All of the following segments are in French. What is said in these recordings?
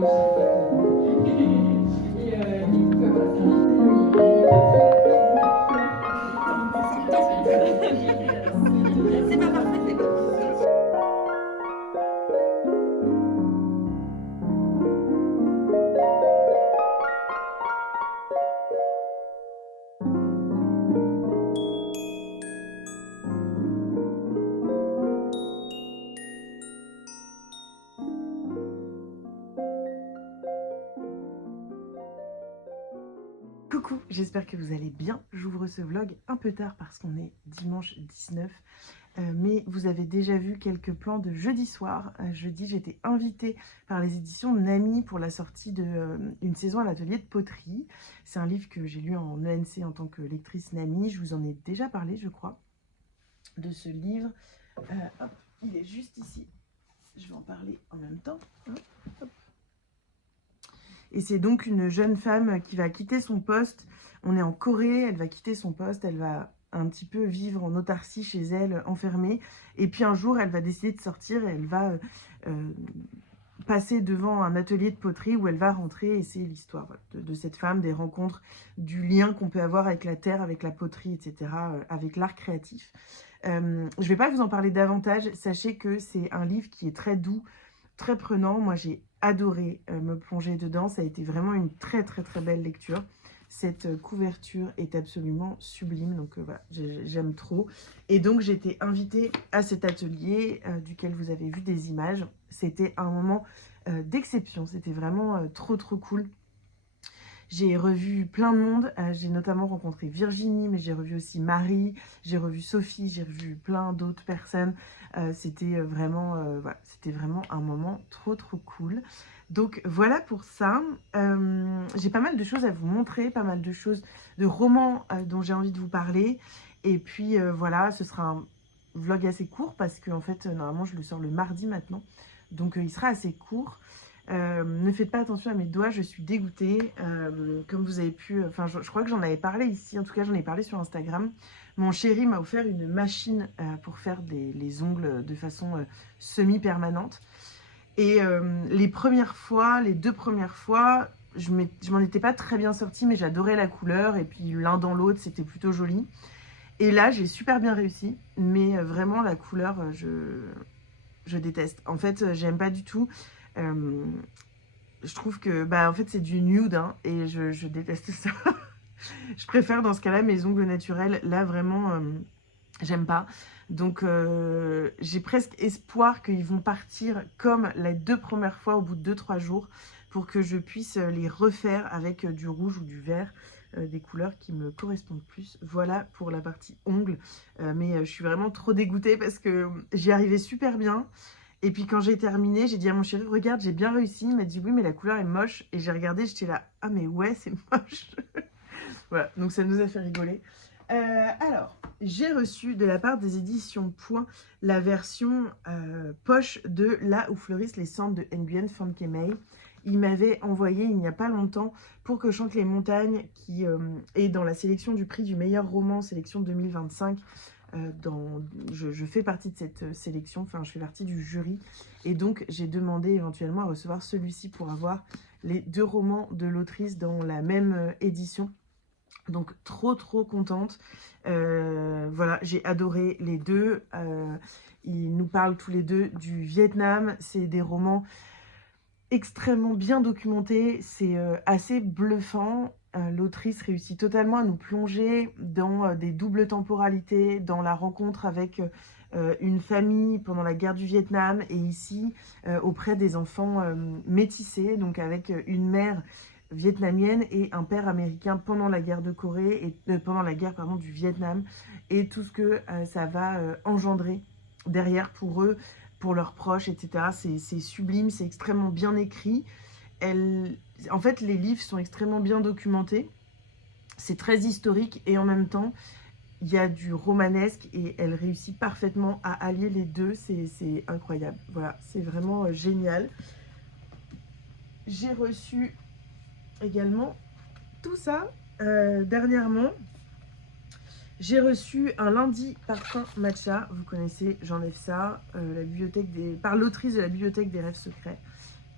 C'est pas parfait, c'est pas. Coucou, j'espère que vous allez bien. J'ouvre ce vlog un peu tard parce qu'on est dimanche 19. Mais vous avez déjà vu quelques plans de jeudi soir. Jeudi, j'étais invitée par les éditions Nami pour la sortie d'une saison à l'atelier de poterie. C'est un livre que j'ai lu en ENC en tant que lectrice Nami. Je vous en ai déjà parlé, je crois, de ce livre. Hop, il est juste ici. Je vais en parler en même temps. Hop. Et c'est donc une jeune femme qui va quitter son poste. On est en Corée, elle va quitter son poste, elle va un petit peu vivre en autarcie chez elle, enfermée. Et puis un jour, elle va décider de sortir et elle va passer devant un atelier de poterie où elle va rentrer. Et c'est l'histoire de cette femme, des rencontres, du lien qu'on peut avoir avec la terre, avec la poterie, etc., avec l'art créatif. Je ne vais pas vous en parler davantage. Sachez que c'est un livre qui est très doux, très prenant. Moi, j'ai adoré me plonger dedans. Ça a été vraiment une très belle lecture. Cette couverture est absolument sublime, donc voilà, j'aime trop. Et donc j'ai été invitée à cet atelier duquel vous avez vu des images. C'était un moment d'exception, c'était vraiment trop cool. J'ai revu plein de monde, j'ai notamment rencontré Virginie, mais j'ai revu aussi Marie, j'ai revu Sophie, j'ai revu plein d'autres personnes. C'était vraiment un moment trop cool. Donc voilà pour ça. J'ai pas mal de choses à vous montrer, pas mal de choses, de romans dont j'ai envie de vous parler. Et puis voilà, ce sera un vlog assez court parce que en fait, normalement, je le sors le mardi maintenant. Donc il sera assez court. Ne faites pas attention à mes doigts, je suis dégoûtée. Comme vous avez pu... Enfin, je crois que j'en avais parlé ici, en tout cas j'en ai parlé sur Instagram. Mon chéri m'a offert une machine pour faire les ongles de façon semi-permanente. Et les premières fois, les 2 premières fois, je m'en étais pas très bien sortie, mais j'adorais la couleur. Et puis l'un dans l'autre, c'était plutôt joli. Et là, j'ai super bien réussi. Mais vraiment, la couleur, je déteste. En fait, j'aime pas du tout. Je trouve que en fait c'est du nude hein, et je déteste ça. Je préfère dans ce cas-là mes ongles naturels. Là vraiment j'aime pas. Donc j'ai presque espoir qu'ils vont partir comme les 2 premières fois au bout de 2-3 jours pour que je puisse les refaire avec du rouge ou du vert, des couleurs qui me correspondent plus. Voilà pour la partie ongles. Mais je suis vraiment trop dégoûtée parce que j'y arrivais super bien. Et puis quand j'ai terminé, j'ai dit à mon chéri, regarde, j'ai bien réussi. Il m'a dit, oui, mais la couleur est moche. Et j'ai regardé, j'étais là, ah mais ouais, c'est moche. Voilà, donc ça nous a fait rigoler. Alors, j'ai reçu de la part des éditions Point la version poche de Là où fleurissent les cendres de Nguyen Phan Ke Mai. Il m'avait envoyé il n'y a pas longtemps Pour que chantent les montagnes, qui est dans la sélection du prix du meilleur roman, sélection 2025. Je fais partie de cette sélection, enfin je fais partie du jury. Et donc j'ai demandé éventuellement à recevoir celui-ci pour avoir les 2 romans de l'autrice dans la même édition. Donc trop contente. Voilà, j'ai adoré les 2. Ils nous parlent tous les 2 du Vietnam. C'est des romans extrêmement bien documentés. C'est assez bluffant. L'autrice réussit totalement à nous plonger dans des doubles temporalités, dans la rencontre avec une famille pendant la guerre du Vietnam et ici auprès des enfants métissés, donc avec une mère vietnamienne et un père américain pendant la guerre de Corée et pendant la guerre du Vietnam, et tout ce que ça va engendrer derrière pour eux, pour leurs proches, etc. C'est sublime, c'est extrêmement bien écrit. En fait, les livres sont extrêmement bien documentés. C'est très historique et en même temps, il y a du romanesque et elle réussit parfaitement à allier les deux. C'est incroyable. Voilà, c'est vraiment génial. J'ai reçu également tout ça dernièrement. J'ai reçu un lundi parfum matcha. Vous connaissez, j'enlève ça, par l'autrice de la bibliothèque des rêves secrets.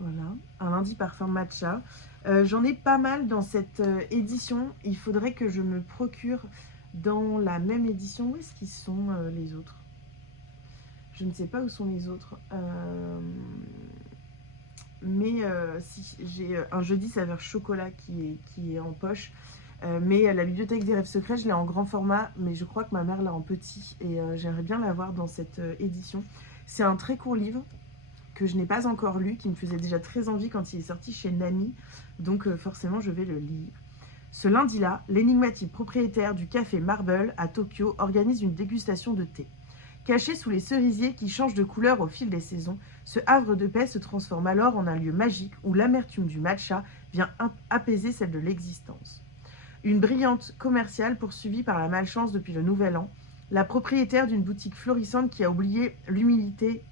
Voilà, un lundi parfum matcha. J'en ai pas mal dans cette édition. Il faudrait que je me procure dans la même édition. Où est-ce qu'ils sont les autres? Je ne sais pas où sont les autres. Mais si j'ai un jeudi saveur chocolat qui est en poche. Mais la bibliothèque des rêves secrets, je l'ai en grand format, mais je crois que ma mère l'a en petit. Et j'aimerais bien l'avoir dans cette édition. C'est un très court livre que je n'ai pas encore lu, qui me faisait déjà très envie quand il est sorti chez Nami. Donc forcément, je vais le lire. Ce lundi-là, l'énigmatique propriétaire du café Marble à Tokyo organise une dégustation de thé. Caché sous les cerisiers qui changent de couleur au fil des saisons, ce havre de paix se transforme alors en un lieu magique où l'amertume du matcha vient apaiser celle de l'existence. Une brillante commerciale poursuivie par la malchance depuis le nouvel an, la propriétaire d'une boutique florissante qui a oublié l'humilité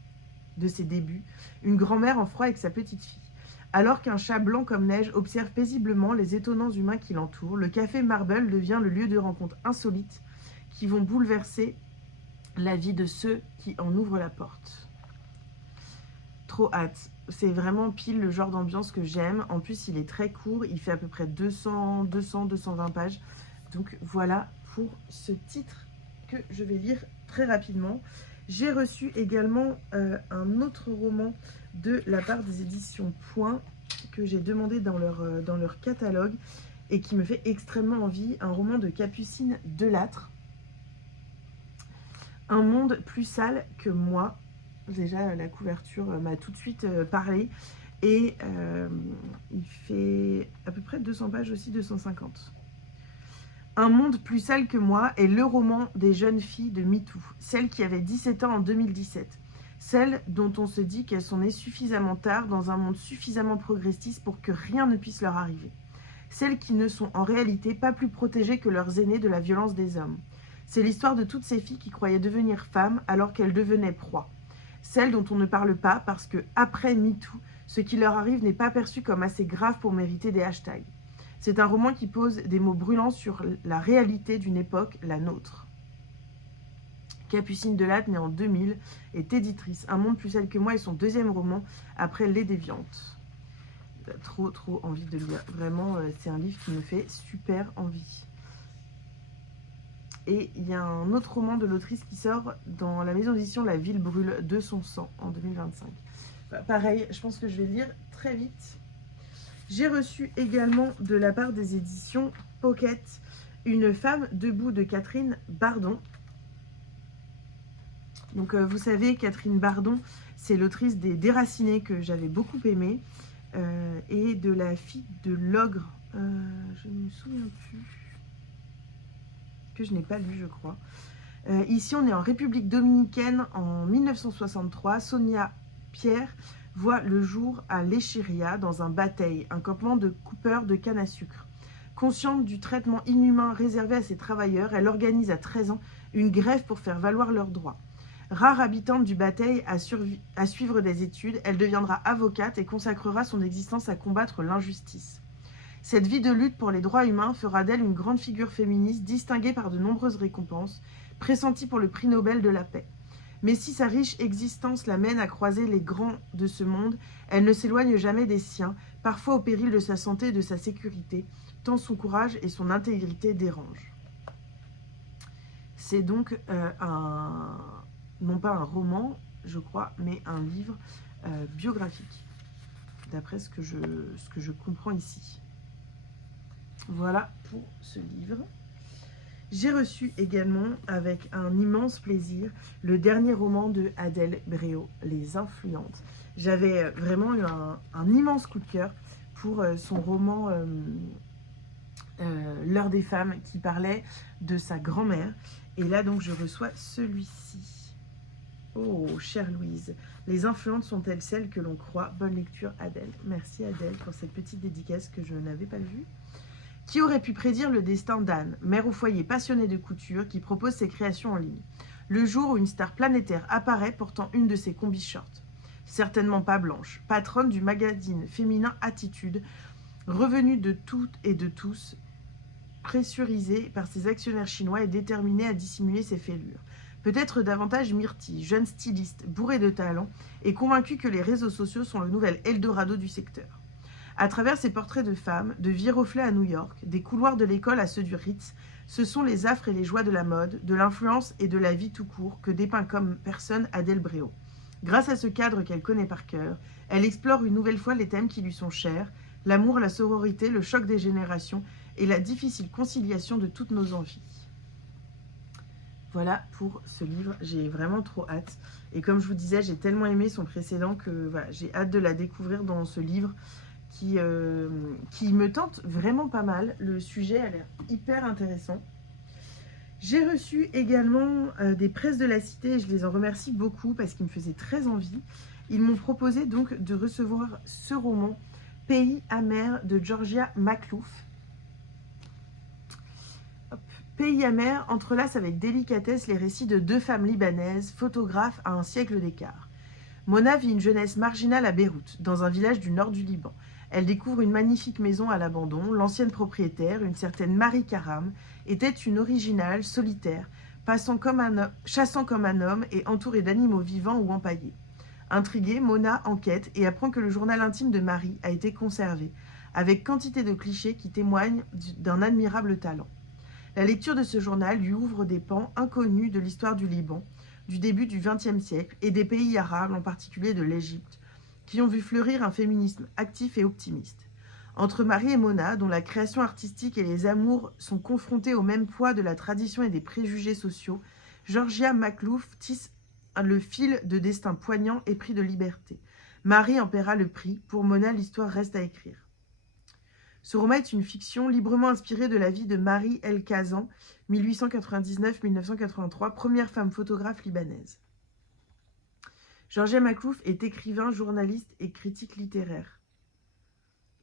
de ses débuts, une grand-mère en froid avec sa petite fille. Alors qu'un chat blanc comme neige observe paisiblement les étonnants humains qui l'entourent, le café Marble devient le lieu de rencontres insolites qui vont bouleverser la vie de ceux qui en ouvrent la porte. Trop hâte. C'est vraiment pile le genre d'ambiance que j'aime. En plus, il est très court. Il fait à peu près 220 pages. Donc voilà pour ce titre que je vais lire très rapidement. J'ai reçu également un autre roman de la part des éditions Point que j'ai demandé dans leur catalogue et qui me fait extrêmement envie. Un roman de Capucine Delattre. Un monde plus sale que moi. Déjà, la couverture m'a tout de suite parlé. Et il fait à peu près 200 pages aussi, 250. Un monde plus sale que moi est le roman des jeunes filles de MeToo. Celles qui avaient 17 ans en 2017. Celles dont on se dit qu'elles sont nées suffisamment tard dans un monde suffisamment progressiste pour que rien ne puisse leur arriver. Celles qui ne sont en réalité pas plus protégées que leurs aînés de la violence des hommes. C'est l'histoire de toutes ces filles qui croyaient devenir femmes alors qu'elles devenaient proies. Celles dont on ne parle pas parce que, après MeToo, ce qui leur arrive n'est pas perçu comme assez grave pour mériter des hashtags. C'est un roman qui pose des mots brûlants sur la réalité d'une époque, la nôtre. Capucine Delattre, née en 2000, est éditrice. Un monde plus sale que moi est son deuxième roman après Les Déviantes. Trop envie de lire. Vraiment, c'est un livre qui me fait super envie. Et il y a un autre roman de l'autrice qui sort dans la maison d'édition La Ville brûle de son sang en 2025. Pareil, je pense que je vais lire très vite. J'ai reçu également de la part des éditions Pocket Une femme debout de Catherine Bardon. Donc vous savez, Catherine Bardon, c'est l'autrice des Déracinés que j'avais beaucoup aimé et de La fille de l'ogre. Je ne me souviens plus. Que je n'ai pas lu, je crois. Ici, on est en République dominicaine en 1963. Sonia Pierre voit le jour à l'Echeria dans un bataille, un campement de coupeurs de canne à sucre. Consciente du traitement inhumain réservé à ses travailleurs, elle organise à 13 ans une grève pour faire valoir leurs droits. Rare habitante du bataille à suivre des études, elle deviendra avocate et consacrera son existence à combattre l'injustice. Cette vie de lutte pour les droits humains fera d'elle une grande figure féministe distinguée par de nombreuses récompenses, pressentie pour le prix Nobel de la paix. Mais si sa riche existence la mène à croiser les grands de ce monde, elle ne s'éloigne jamais des siens, parfois au péril de sa santé et de sa sécurité, tant son courage et son intégrité dérangent. C'est donc non pas un roman, je crois, mais un livre biographique, d'après ce que je comprends ici. Voilà pour ce livre. J'ai reçu également, avec un immense plaisir, le dernier roman de Adèle Bréau, Les Influentes. J'avais vraiment eu un immense coup de cœur pour son roman L'heure des femmes, qui parlait de sa grand-mère. Et là, donc, je reçois celui-ci. Oh, chère Louise, les influentes sont-elles celles que l'on croit? Bonne lecture, Adèle. Merci, Adèle, pour cette petite dédicace que je n'avais pas vue. Qui aurait pu prédire le destin d'Anne, mère au foyer passionnée de couture, qui propose ses créations en ligne, le jour où une star planétaire apparaît portant une de ses combi-shorts? Certainement pas Blanche, patronne du magazine féminin Attitude, revenue de toutes et de tous, pressurisée par ses actionnaires chinois et déterminée à dissimuler ses fêlures. Peut-être davantage Myrtille, jeune styliste, bourrée de talent, et convaincue que les réseaux sociaux sont le nouvel Eldorado du secteur. À travers ses portraits de femmes, de Viroflay à New York, des couloirs de l'école à ceux du Ritz, ce sont les affres et les joies de la mode, de l'influence et de la vie tout court que dépeint comme personne Adèle Bréau. Grâce à ce cadre qu'elle connaît par cœur, elle explore une nouvelle fois les thèmes qui lui sont chers, l'amour, la sororité, le choc des générations et la difficile conciliation de toutes nos envies. Voilà pour ce livre, j'ai vraiment trop hâte. Et comme je vous disais, j'ai tellement aimé son précédent que voilà, j'ai hâte de la découvrir dans ce livre qui me tente vraiment pas mal. Le sujet a l'air hyper intéressant. J'ai reçu également des presses de la Cité, et je les en remercie beaucoup parce qu'ils me faisaient très envie. Ils m'ont proposé donc de recevoir ce roman « Pays amer » de Georgia Maklouf. Pays amer entrelace avec délicatesse les récits de deux femmes libanaises, photographes à un siècle d'écart. Mona vit une jeunesse marginale à Beyrouth, dans un village du nord du Liban. Elle découvre une magnifique maison à l'abandon. L'ancienne propriétaire, une certaine Marie Karam, était une originale, solitaire, chassant comme un homme et entourée d'animaux vivants ou empaillés. Intriguée, Mona enquête et apprend que le journal intime de Marie a été conservé, avec quantité de clichés qui témoignent d'un admirable talent. La lecture de ce journal lui ouvre des pans inconnus de l'histoire du Liban, du début du XXe siècle et des pays arabes, en particulier de l'Égypte, qui ont vu fleurir un féminisme actif et optimiste. Entre Marie et Mona, dont la création artistique et les amours sont confrontés au même poids de la tradition et des préjugés sociaux, Georgia Maklouf tisse le fil de destin poignant et pris de liberté. Marie en paiera le prix. Pour Mona, l'histoire reste à écrire. Ce roman est une fiction librement inspirée de la vie de Marie El Khazan, 1899-1983, première femme photographe libanaise. Georgia Maklouf est écrivain, journaliste et critique littéraire.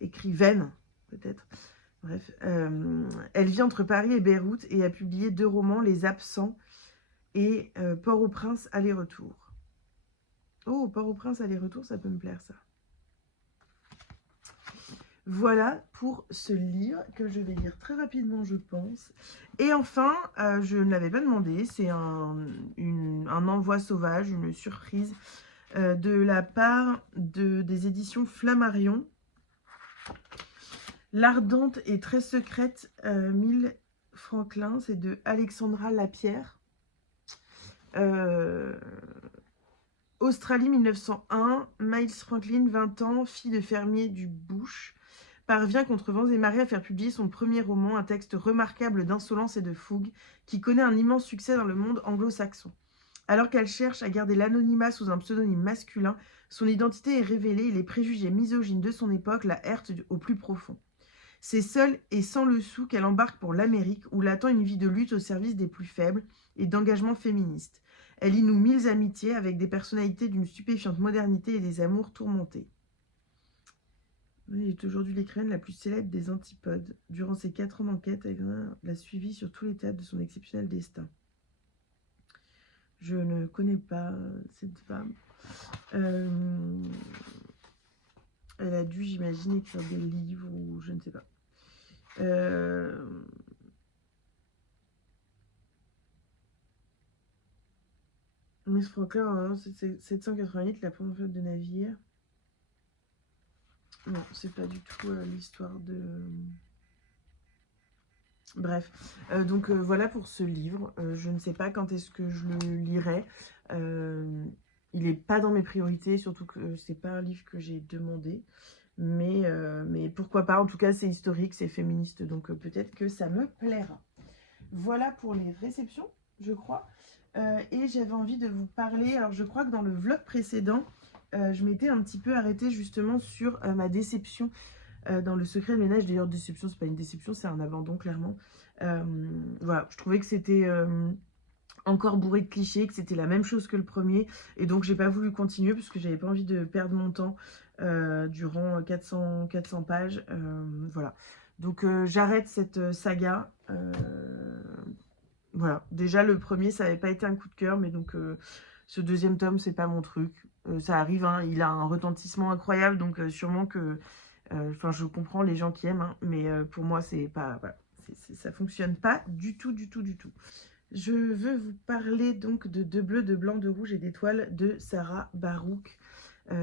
Écrivaine, peut-être. Bref, elle vit entre Paris et Beyrouth et a publié 2 romans, Les Absents et Port-au-Prince aller-retour. Oh, Port-au-Prince aller-retour, ça peut me plaire, ça. Voilà pour ce livre que je vais lire très rapidement, je pense. Et enfin, je ne l'avais pas demandé, c'est un envoi sauvage, une surprise de la part des éditions Flammarion. L'ardente et très secrète Mille Franklin, c'est de Alexandra Lapierre. Australie 1901, Miles Franklin, 20 ans, fille de fermier du Bush, parvient contre vents et marées à faire publier son premier roman, un texte remarquable d'insolence et de fougue, qui connaît un immense succès dans le monde anglo-saxon. Alors qu'elle cherche à garder l'anonymat sous un pseudonyme masculin, son identité est révélée et les préjugés misogynes de son époque la heurtent au plus profond. C'est seule et sans le sou qu'elle embarque pour l'Amérique, où l'attend une vie de lutte au service des plus faibles et d'engagement féministe. Elle y noue 1000 amitiés avec des personnalités d'une stupéfiante modernité et des amours tourmentés. Elle est aujourd'hui l'écrivaine la plus célèbre des antipodes. Durant ses 4 ans d'enquête, elle l'a suivie sur tous les théâtres de son exceptionnel destin. Je ne connais pas cette femme. Elle a dû, j'imagine, écrire des livres ou je ne sais pas. Miss Franklin, 788, la première flotte de navires. Non, c'est pas du tout l'histoire de... Bref, donc voilà pour ce livre. Je ne sais pas quand est-ce que je le lirai. Il n'est pas dans mes priorités, surtout que c'est pas un livre que j'ai demandé. Mais pourquoi pas, en tout cas c'est historique, c'est féministe, donc peut-être que ça me plaira. Voilà pour les réceptions, je crois. Et j'avais envie de vous parler, alors je crois que dans le vlog précédent, je m'étais un petit peu arrêtée justement sur ma déception dans Le Secret de ménage. D'ailleurs, déception, c'est pas une déception, c'est un abandon, clairement. Voilà, je trouvais que c'était encore bourré de clichés, que c'était la même chose que le premier. Et donc, j'ai pas voulu continuer parce que j'avais pas envie de perdre mon temps durant 400 pages. Voilà. Donc, j'arrête cette saga. Voilà. Déjà, le premier, ça n'avait pas été un coup de cœur, mais donc... ce deuxième tome, c'est pas mon truc. Ça arrive, hein, il a un retentissement incroyable, donc sûrement que... Enfin, je comprends les gens qui aiment, hein, mais pour moi, c'est pas... Voilà, ça fonctionne pas du tout, du tout, du tout. Je veux vous parler donc de Deux bleus, de blanc, de rouge et d'étoiles de Sarah Barouk.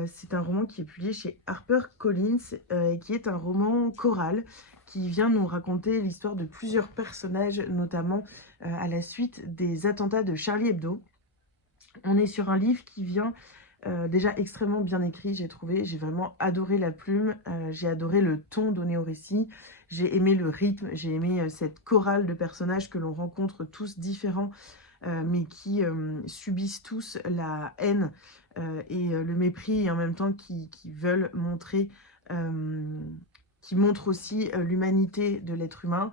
C'est un roman qui est publié chez HarperCollins et qui est un roman choral qui vient nous raconter l'histoire de plusieurs personnages, notamment à la suite des attentats de Charlie Hebdo. On est sur un livre qui vient déjà extrêmement bien écrit, j'ai trouvé. J'ai vraiment adoré la plume, j'ai adoré le ton donné au récit, j'ai aimé le rythme, j'ai aimé cette chorale de personnages que l'on rencontre tous différents, mais qui subissent tous la haine et le mépris, et en même temps qui veulent montrer, qui montrent aussi l'humanité de l'être humain.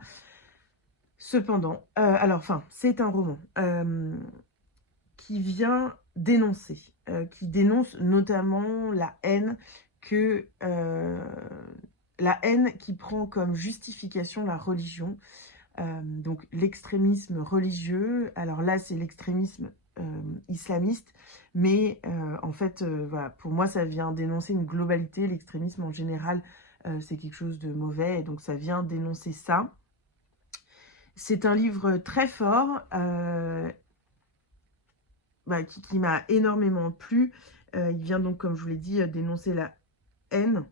Cependant, c'est un roman qui vient dénoncer, qui dénonce notamment la haine qui prend comme justification la religion, donc l'extrémisme religieux. Alors là, c'est l'extrémisme islamiste, mais en fait, voilà, pour moi, ça vient dénoncer une globalité. L'extrémisme en général, c'est quelque chose de mauvais, et donc ça vient dénoncer ça. C'est un livre très fort, qui m'a énormément plu. Il vient donc, comme je vous l'ai dit, dénoncer la haine.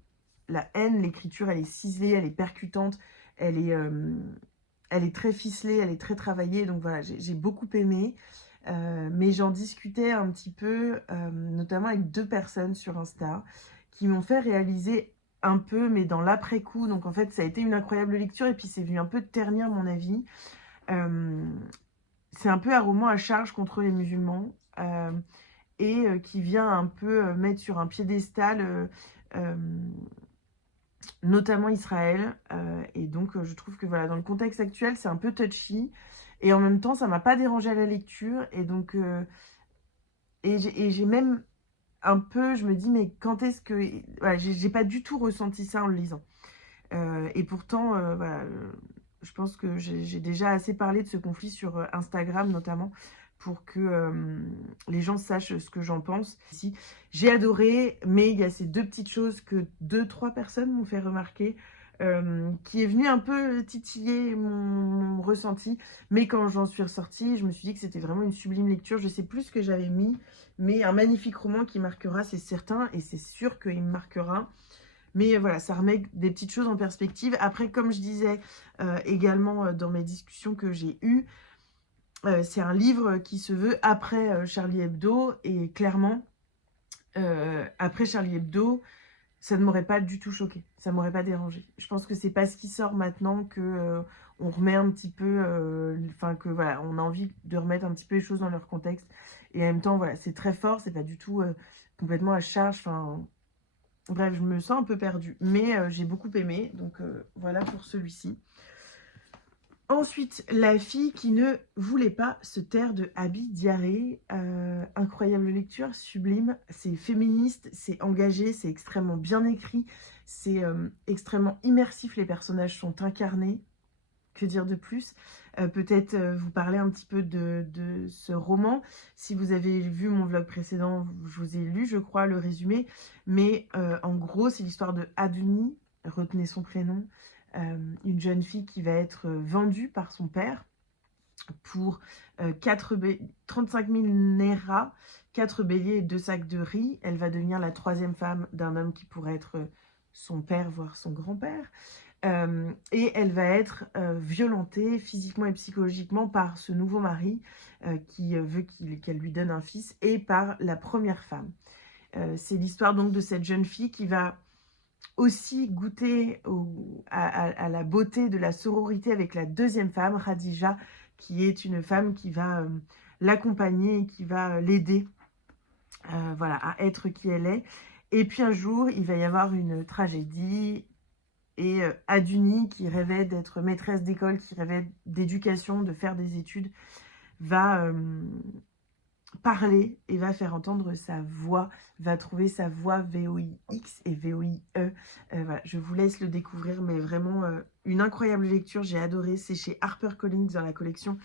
La haine, l'écriture, elle est ciselée, elle est percutante, elle est très ficelée, elle est très travaillée. Donc voilà, j'ai beaucoup aimé. Mais j'en discutais un petit peu, notamment avec 2 personnes sur Insta, qui m'ont fait réaliser un peu, mais dans l'après-coup. Donc en fait, ça a été une incroyable lecture, et puis c'est venu un peu ternir mon avis. C'est un peu un roman à charge contre les musulmans, et qui vient un peu mettre sur un piédestal notamment Israël. Et donc je trouve que voilà, dans le contexte actuel, c'est un peu touchy. Et en même temps, ça m'a pas dérangé à la lecture. Et donc, j'ai même un peu, je me dis, mais quand est-ce que... Voilà, j'ai pas du tout ressenti ça en le lisant. Et pourtant, voilà, je pense que j'ai déjà assez parlé de ce conflit sur Instagram notamment, pour que les gens sachent ce que j'en pense. Si, j'ai adoré, mais il y a ces 2 petites choses que 2-3 personnes m'ont fait remarquer, qui est venu un peu titiller mon ressenti. Mais quand j'en suis ressortie, je me suis dit que c'était vraiment une sublime lecture. Je sais plus ce que j'avais mis, mais un magnifique roman qui marquera, c'est certain, et c'est sûr qu'il me marquera. Mais voilà, ça remet des petites choses en perspective. Après, comme je disais également dans mes discussions que j'ai eues, c'est un livre qui se veut après Charlie Hebdo. Et clairement, après Charlie Hebdo, ça ne m'aurait pas du tout choqué. Ça m'aurait pas dérangé. Je pense que c'est parce qu'il sort maintenant que on remet un petit peu... que voilà, on a envie de remettre un petit peu les choses dans leur contexte. Et en même temps, voilà, c'est très fort. C'est pas du tout complètement à charge. Bref, je me sens un peu perdue, mais j'ai beaucoup aimé, donc voilà pour celui-ci. Ensuite, La fille qui ne voulait pas se taire de Abby Diaré. Incroyable lecture, sublime, c'est féministe, c'est engagé, c'est extrêmement bien écrit, c'est extrêmement immersif, les personnages sont incarnés. Que dire de plus? Peut-être vous parler un petit peu de ce roman. Si vous avez vu mon vlog précédent, je vous ai lu, je crois, le résumé. Mais en gros, c'est l'histoire de Aduni, retenez son prénom, une jeune fille qui va être vendue par son père pour 35 000 Naira, 4 béliers et 2 sacs de riz. Elle va devenir la 3e femme d'un homme qui pourrait être son père, voire son grand-père. Et elle va être violentée physiquement et psychologiquement par ce nouveau mari qui veut qu'elle lui donne un fils, et par la première femme. C'est l'histoire donc de cette jeune fille qui va aussi goûter à la beauté de la sororité avec la 2e femme, Radija, qui est une femme qui va l'accompagner, qui va l'aider voilà, à être qui elle est. Et puis un jour, il va y avoir une tragédie. Et Aduni, qui rêvait d'être maîtresse d'école, qui rêvait d'éducation, de faire des études, va parler et va faire entendre sa voix, va trouver sa voix VOIX et VOIE. Voilà, je vous laisse le découvrir, mais vraiment une incroyable lecture, j'ai adoré. C'est chez HarperCollins dans la collection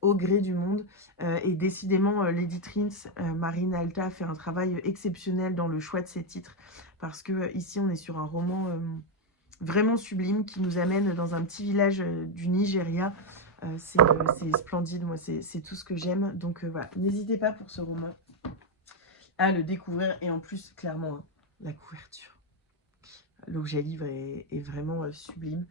Au gré du monde. Et décidément, l'éditrice Marine Alta fait un travail exceptionnel dans le choix de ses titres, parce que ici on est sur un roman... vraiment sublime, qui nous amène dans un petit village du Nigeria, C'est splendide, moi c'est tout ce que j'aime. Donc voilà, n'hésitez pas pour ce roman à le découvrir. Et en plus, clairement, hein, la couverture, l'objet livre est vraiment sublime.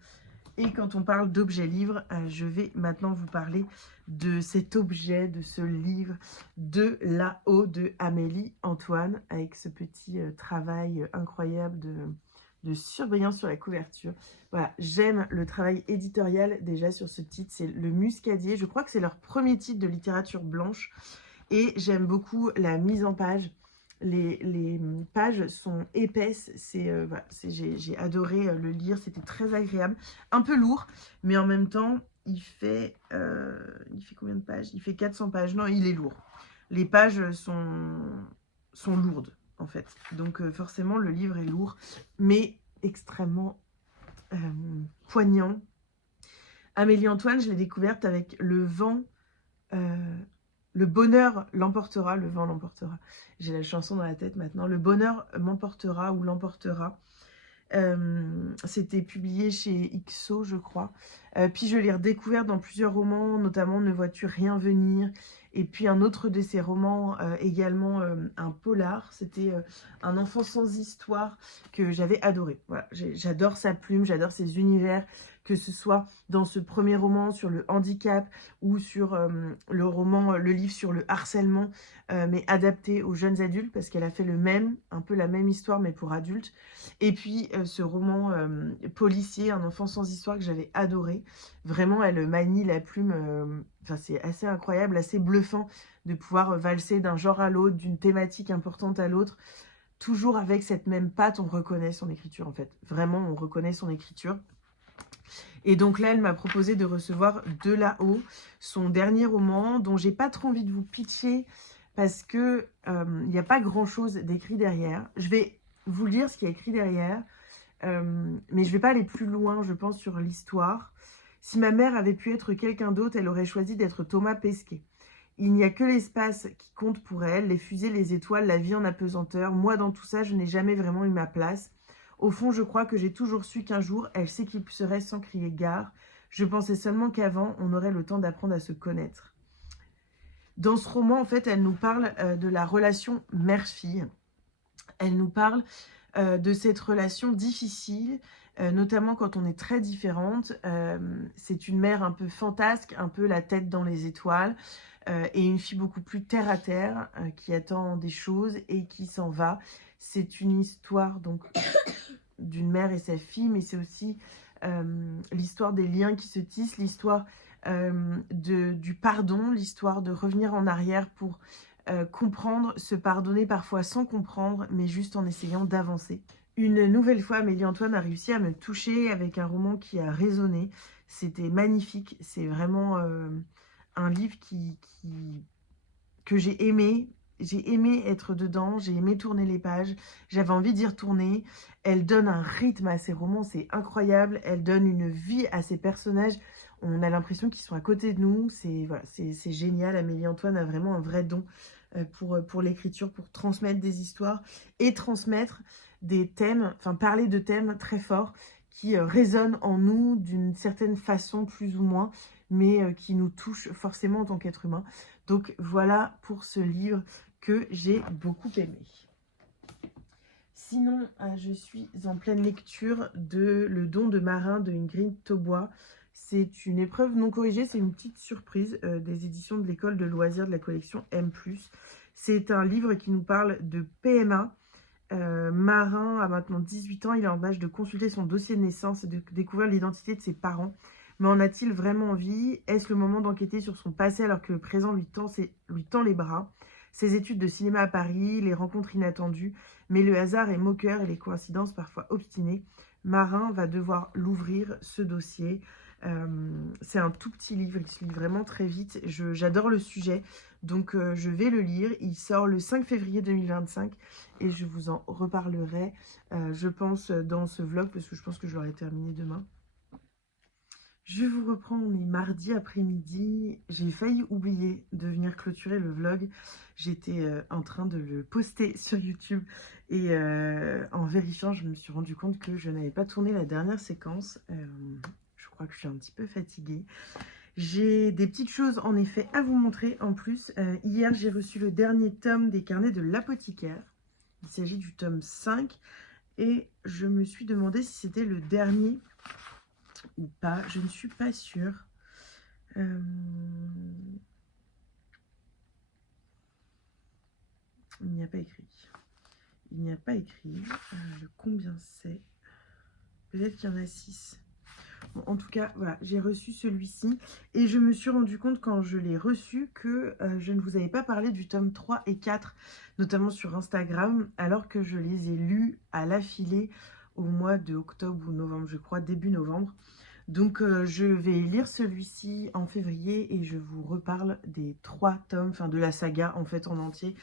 Et quand on parle d'objet livre, je vais maintenant vous parler de cet objet, de ce livre de là-haut de Amélie Antoine, avec ce petit travail incroyable de surbrillance sur la couverture. Voilà, j'aime le travail éditorial déjà sur ce titre, c'est Le Muscadier. Je crois que c'est leur premier titre de littérature blanche. Et j'aime beaucoup la mise en page. Les pages sont épaisses, voilà, j'ai adoré le lire, c'était très agréable. Un peu lourd, mais en même temps, il fait combien de pages? Il fait 400 pages. Non, il est lourd. Les pages sont lourdes, en fait. Donc forcément, le livre est lourd, mais extrêmement poignant. Amélie Antoine, je l'ai découverte avec Le vent... le bonheur l'emportera, le vent l'emportera. J'ai la chanson dans la tête maintenant. Le bonheur m'emportera ou l'emportera. C'était publié chez XO, je crois. Puis je l'ai redécouvert dans plusieurs romans, notamment Ne vois-tu rien venir. Et puis un autre de ses romans, également un polar. C'était Un enfant sans histoire que j'avais adoré. Voilà, j'adore sa plume, j'adore ses univers. Que ce soit dans ce premier roman sur le handicap ou sur le livre sur le harcèlement, mais adapté aux jeunes adultes, parce qu'elle a fait un peu la même histoire, mais pour adultes. Et puis ce roman policier, Un enfant sans histoire, que j'avais adoré. Vraiment, elle manie la plume, c'est assez incroyable, assez bluffant de pouvoir valser d'un genre à l'autre, d'une thématique importante à l'autre. Toujours avec cette même patte, on reconnaît son écriture en fait. Vraiment, on reconnaît son écriture. Et donc là, elle m'a proposé de recevoir De là-haut, son dernier roman, dont j'ai pas trop envie de vous pitcher, parce que il n'y a pas grand-chose d'écrit derrière. Je vais vous lire ce qu'il y a écrit derrière, mais je vais pas aller plus loin, je pense, sur l'histoire. Si ma mère avait pu être quelqu'un d'autre, elle aurait choisi d'être Thomas Pesquet. Il n'y a que l'espace qui compte pour elle, les fusées, les étoiles, la vie en apesanteur. Moi, dans tout ça, je n'ai jamais vraiment eu ma place. Au fond, je crois que j'ai toujours su qu'un jour, elle s'éclipserait sans crier gare. Je pensais seulement qu'avant, on aurait le temps d'apprendre à se connaître. Dans ce roman, en fait, elle nous parle de la relation mère-fille. Elle nous parle de cette relation difficile, notamment quand on est très différente. C'est une mère un peu fantasque, un peu la tête dans les étoiles, et une fille beaucoup plus terre-à-terre, qui attend des choses et qui s'en va. C'est une histoire donc d'une mère et sa fille, mais c'est aussi l'histoire des liens qui se tissent, l'histoire du pardon, l'histoire de revenir en arrière pour comprendre, se pardonner parfois sans comprendre, mais juste en essayant d'avancer. Une nouvelle fois, Amélie Antoine a réussi à me toucher avec un roman qui a résonné. C'était magnifique, c'est vraiment un livre que j'ai aimé. J'ai aimé être dedans, j'ai aimé tourner les pages, j'avais envie d'y retourner. Elle donne un rythme à ses romans, c'est incroyable. Elle donne une vie à ses personnages. On a l'impression qu'ils sont à côté de nous. Voilà, c'est génial. Amélie Antoine a vraiment un vrai don pour l'écriture, pour transmettre des histoires et transmettre des thèmes, enfin parler de thèmes très forts qui résonnent en nous d'une certaine façon, plus ou moins, mais qui nous touchent forcément en tant qu'être humain. Donc voilà pour ce livre que j'ai beaucoup aimé. Sinon, je suis en pleine lecture de Le don de marin de Ingrid Taubois. C'est une épreuve non corrigée, c'est une petite surprise des éditions de l'école de loisirs de la collection M+. C'est un livre qui nous parle de PMA. Marin a maintenant 18 ans, il est en âge de consulter son dossier de naissance et de découvrir l'identité de ses parents. Mais en a-t-il vraiment envie? Est-ce le moment d'enquêter sur son passé alors que le présent lui tend les bras? Ses études de cinéma à Paris, les rencontres inattendues, mais le hasard est moqueur et les coïncidences parfois obstinées. Marin va devoir l'ouvrir, ce dossier. C'est un tout petit livre, il se lit vraiment très vite. J'adore le sujet, donc je vais le lire. Il sort le 5 février 2025 et je vous en reparlerai, je pense, dans ce vlog, parce que je pense que je l'aurai terminé demain. Je vous reprends, on est mardi après-midi. J'ai failli oublier de venir clôturer le vlog. J'étais en train de le poster sur YouTube et en vérifiant, je me suis rendu compte que je n'avais pas tourné la dernière séquence. Je crois que je suis un petit peu fatiguée. J'ai des petites choses en effet à vous montrer en plus. Hier, j'ai reçu le dernier tome des carnets de l'apothicaire. Il s'agit du tome 5 et je me suis demandé si c'était le dernier ou pas. Je ne suis pas sûre. Il n'y a pas écrit. Il n'y a pas écrit. Combien c'est? Peut-être qu'il y en a 6. Bon, en tout cas, voilà, j'ai reçu celui-ci et je me suis rendu compte quand je l'ai reçu que je ne vous avais pas parlé du tome 3 et 4, notamment sur Instagram, alors que je les ai lus à l'affilée au mois de octobre ou novembre, je crois, début novembre. Donc je vais lire celui-ci en février et je vous reparle des 3 tomes, enfin de la saga en fait en entier,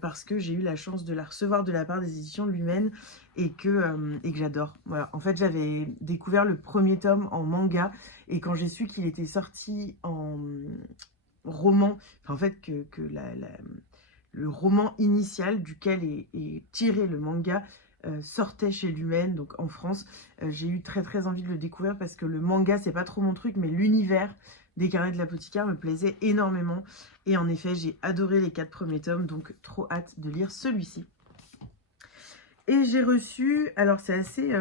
parce que j'ai eu la chance de la recevoir de la part des éditions Lumen et que j'adore. Voilà, en fait j'avais découvert le premier tome en manga et quand j'ai su qu'il était sorti en roman, enfin, en fait que le roman initial duquel est tiré le manga, sortait chez Lumen, donc en France. J'ai eu très envie de le découvrir parce que le manga, c'est pas trop mon truc, mais l'univers des carnets de l'apothicaire me plaisait énormément. Et en effet, j'ai adoré les 4 premiers tomes, donc trop hâte de lire celui-ci. Et j'ai reçu, alors c'est assez,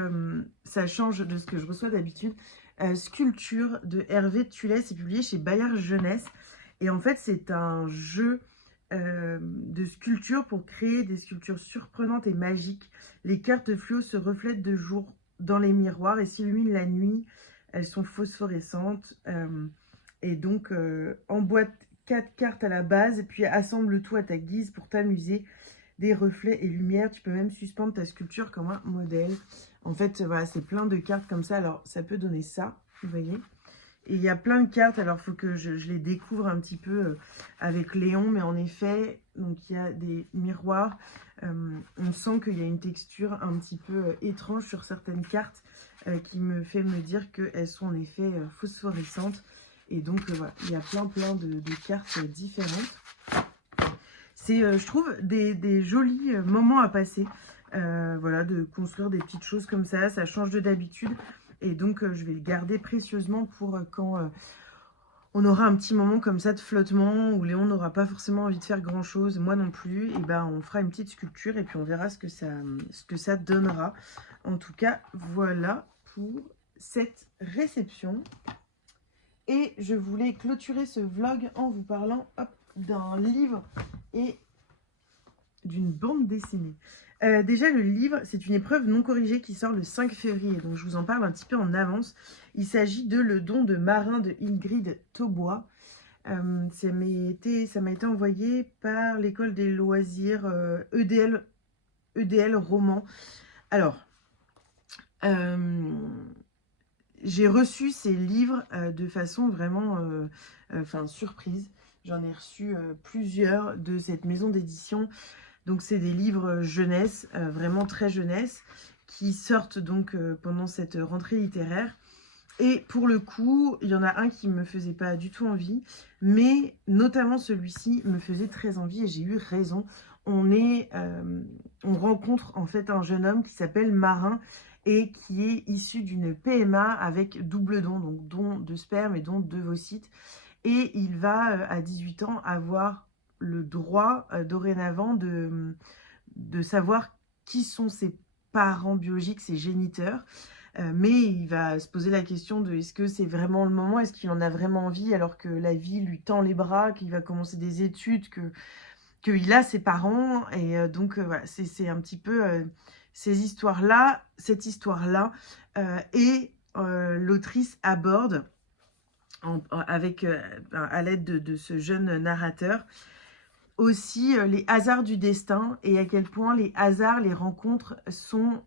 ça change de ce que je reçois d'habitude, Sculpture de Hervé Tullet, c'est publié chez Bayard Jeunesse. Et en fait, c'est un jeu de sculpture pour créer des sculptures surprenantes et magiques. Les cartes fluo se reflètent de jour dans les miroirs et s'illuminent la nuit. Elles sont phosphorescentes. Et donc, emboîte 4 cartes à la base, puis assemble tout à ta guise pour t'amuser. Des reflets et lumière. Tu peux même suspendre ta sculpture comme un modèle. En fait, voilà, c'est plein de cartes comme ça. Alors, ça peut donner ça, vous voyez. Et il y a plein de cartes, alors il faut que je les découvre un petit peu avec Léon, mais en effet, donc il y a des miroirs. On sent qu'il y a une texture un petit peu étrange sur certaines cartes qui me fait me dire qu'elles sont en effet phosphorescentes. Et donc voilà, il y a plein de cartes différentes. C'est, je trouve, des jolis moments à passer. Voilà, de construire des petites choses comme ça change de d'habitude. Et donc, je vais le garder précieusement pour quand on aura un petit moment comme ça de flottement, où Léon n'aura pas forcément envie de faire grand-chose, moi non plus. Et ben, on fera une petite sculpture et puis on verra ce que ça donnera. En tout cas, voilà pour cette réception. Et je voulais clôturer ce vlog en vous parlant d'un livre et d'une bande dessinée. Déjà, le livre, c'est une épreuve non corrigée qui sort le 5 février, donc je vous en parle un petit peu en avance. Il s'agit de Le don de Marin de Ingrid Taubois. Ça m'a été envoyé par l'école des loisirs EDL Roman. Alors, j'ai reçu ces livres de façon vraiment surprise. J'en ai reçu plusieurs de cette maison d'édition. Donc, c'est des livres jeunesse, vraiment très jeunesse, qui sortent donc pendant cette rentrée littéraire. Et pour le coup, il y en a un qui ne me faisait pas du tout envie, mais notamment celui-ci me faisait très envie et j'ai eu raison. On rencontre en fait un jeune homme qui s'appelle Marin et qui est issu d'une PMA avec double don, donc don de sperme et don d'ovocytes. Et il va, à 18 ans, avoir le droit dorénavant de savoir qui sont ses parents biologiques, ses géniteurs. Mais il va se poser la question de est-ce que c'est vraiment le moment, est-ce qu'il en a vraiment envie alors que la vie lui tend les bras, qu'il va commencer des études, qu'il a ses parents. Et donc voilà, c'est un petit peu cette histoire-là, et l'autrice aborde à l'aide de ce jeune narrateur aussi les hasards du destin et à quel point les hasards, les rencontres sont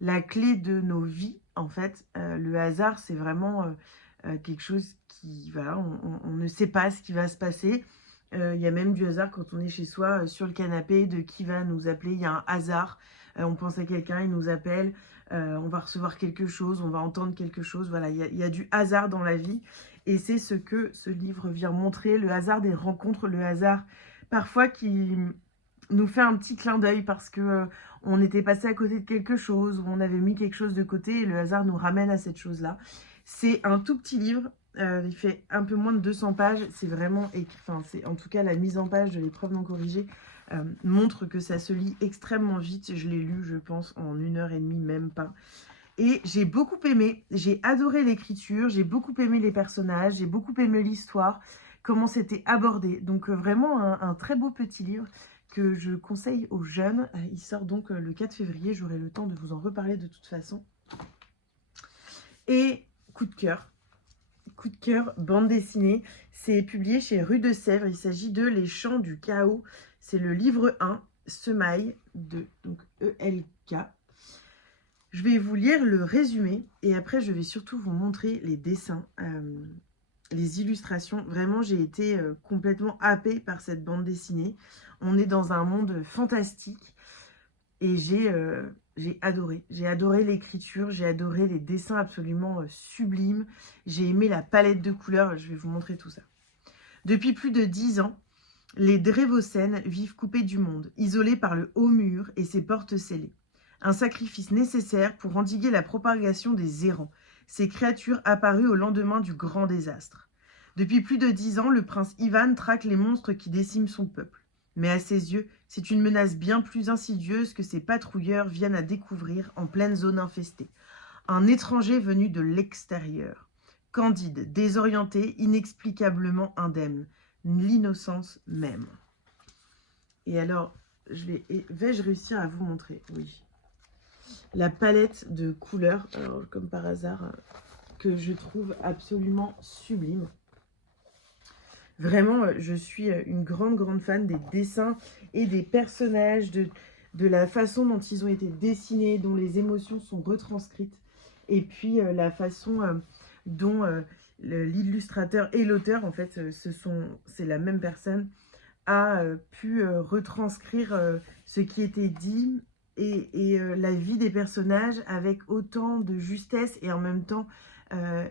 la clé de nos vies. En fait, le hasard, c'est vraiment quelque chose qui, voilà, on ne sait pas ce qui va se passer. Il y a même du hasard quand on est chez soi, sur le canapé, de qui va nous appeler. Il y a un hasard. On pense à quelqu'un, il nous appelle. On va recevoir quelque chose, on va entendre quelque chose. Voilà, il y a du hasard dans la vie. Et c'est ce que ce livre vient montrer, le hasard des rencontres, le hasard parfois qui nous fait un petit clin d'œil parce que on était passé à côté de quelque chose, ou on avait mis quelque chose de côté et le hasard nous ramène à cette chose-là. C'est un tout petit livre, Il fait un peu moins de 200 pages. C'est vraiment écrit, enfin, c'est en tout cas la mise en page de l'épreuve non corrigée montre que ça se lit extrêmement vite. Je l'ai lu, je pense, en 1 heure et demie, même pas. Et j'ai beaucoup aimé, j'ai adoré l'écriture, j'ai beaucoup aimé les personnages, j'ai beaucoup aimé l'histoire, comment c'était abordé. Donc vraiment un très beau petit livre que je conseille aux jeunes. Il sort donc le 4 février, j'aurai le temps de vous en reparler de toute façon. Et coup de cœur, bande dessinée, c'est publié chez Rue de Sèvres, il s'agit de Les Chants du Chaos. C'est le livre 1, Semailles, de donc ELK. Je vais vous lire le résumé et après je vais surtout vous montrer les dessins, les illustrations. Vraiment, j'ai été complètement happée par cette bande dessinée. On est dans un monde fantastique et j'ai adoré. J'ai adoré l'écriture, j'ai adoré les dessins absolument sublimes. J'ai aimé la palette de couleurs, je vais vous montrer tout ça. Depuis plus de 10 ans, les Drévocènes vivent coupés du monde, isolés par le haut mur et ses portes scellées. Un sacrifice nécessaire pour endiguer la propagation des errants, ces créatures apparues au lendemain du grand désastre. Depuis plus de 10 ans, le prince Ivan traque les monstres qui déciment son peuple. Mais à ses yeux, c'est une menace bien plus insidieuse que ces patrouilleurs viennent à découvrir en pleine zone infestée. Un étranger venu de l'extérieur. Candide, désorienté, inexplicablement indemne. L'innocence même. Et alors, vais-je réussir à vous montrer? Oui. La palette de couleurs, alors, comme par hasard, que je trouve absolument sublime. Vraiment, je suis une grande fan des dessins et des personnages, de la façon dont ils ont été dessinés, dont les émotions sont retranscrites, et puis la façon dont l'illustrateur et l'auteur, en fait, c'est la même personne, a pu retranscrire ce qui était dit et la vie des personnages avec autant de justesse et en même temps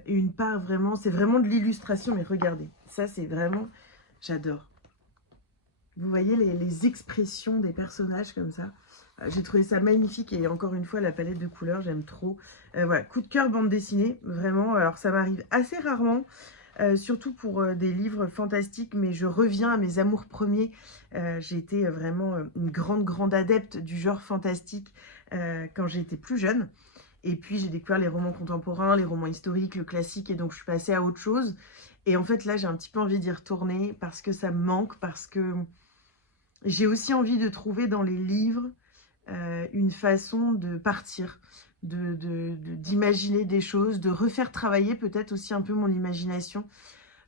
une part vraiment, c'est vraiment de l'illustration, mais regardez, ça c'est vraiment, j'adore. Vous voyez les expressions des personnages comme ça. J'ai trouvé ça magnifique et encore une fois la palette de couleurs, j'aime trop. Voilà, coup de cœur bande dessinée, vraiment. Alors ça m'arrive assez rarement, surtout pour des livres fantastiques, mais je reviens à mes amours premiers. J'ai été vraiment une grande adepte du genre fantastique quand j'étais plus jeune. Et puis j'ai découvert les romans contemporains, les romans historiques, le classique, et donc je suis passée à autre chose. Et en fait là j'ai un petit peu envie d'y retourner parce que ça me manque, parce que j'ai aussi envie de trouver dans les livres une façon de partir, d'imaginer des choses, de refaire travailler peut-être aussi un peu mon imagination,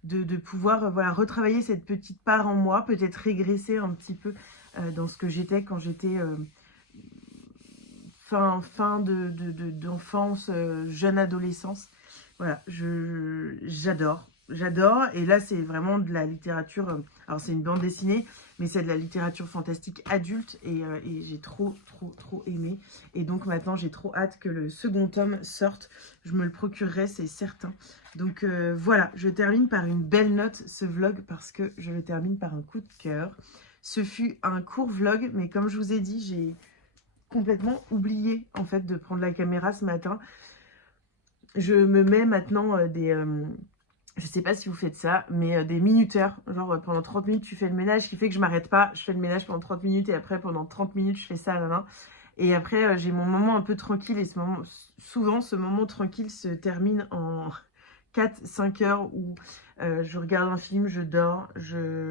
de pouvoir voilà, retravailler cette petite part en moi, peut-être régresser un petit peu dans ce que j'étais quand j'étais fin d'enfance, jeune adolescence. Voilà, j'adore. Et là, c'est vraiment de la littérature. Alors, c'est une bande dessinée, mais c'est de la littérature fantastique adulte. Et j'ai trop aimé. Et donc, maintenant, j'ai trop hâte que le second tome sorte. Je me le procurerai, c'est certain. Donc, voilà, je termine par une belle note ce vlog parce que je le termine par un coup de cœur. Ce fut un court vlog, mais comme je vous ai dit, j'ai complètement oublié, en fait, de prendre la caméra ce matin. Je me mets maintenant je sais pas si vous faites ça, mais des minuteurs, genre pendant 30 minutes tu fais le ménage, ce qui fait que je m'arrête pas, je fais le ménage pendant 30 minutes et après pendant 30 minutes je fais ça, et après j'ai mon moment un peu tranquille et souvent ce moment tranquille se termine en 4-5 heures où je regarde un film, je dors,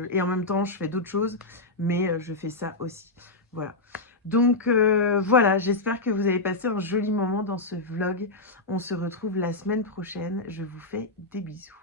et en même temps je fais d'autres choses, mais je fais ça aussi, voilà. Donc voilà, j'espère que vous avez passé un joli moment dans ce vlog. On se retrouve la semaine prochaine. Je vous fais des bisous.